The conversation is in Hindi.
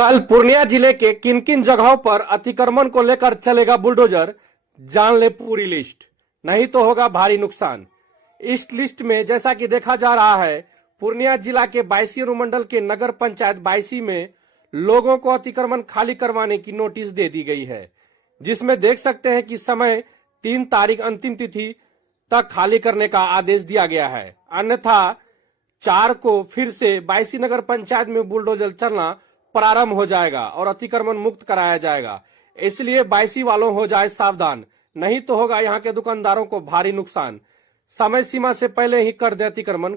कल पूर्णिया जिले के किन किन जगहों पर अतिक्रमण को लेकर चलेगा बुलडोजर, जान ले पूरी लिस्ट, नहीं तो होगा भारी नुकसान। इस लिस्ट में जैसा कि देखा जा रहा है, पूर्णिया जिला के बायसी अनुमंडल के नगर पंचायत बायसी में लोगों को अतिक्रमण खाली करवाने की नोटिस दे दी गई है, जिसमें देख सकते हैं कि समय 3 तारीख अंतिम तिथि तक खाली करने का आदेश दिया गया है। अन्यथा 4 को फिर से बायसी नगर पंचायत में बुलडोजर चलना प्रारंभ हो जाएगा और अतिक्रमण मुक्त कराया जाएगा। इसलिए बायसी वालों हो जाए सावधान, नहीं तो होगा यहाँ के दुकानदारों को भारी नुकसान। समय सीमा से पहले ही कर दे अतिक्रमण।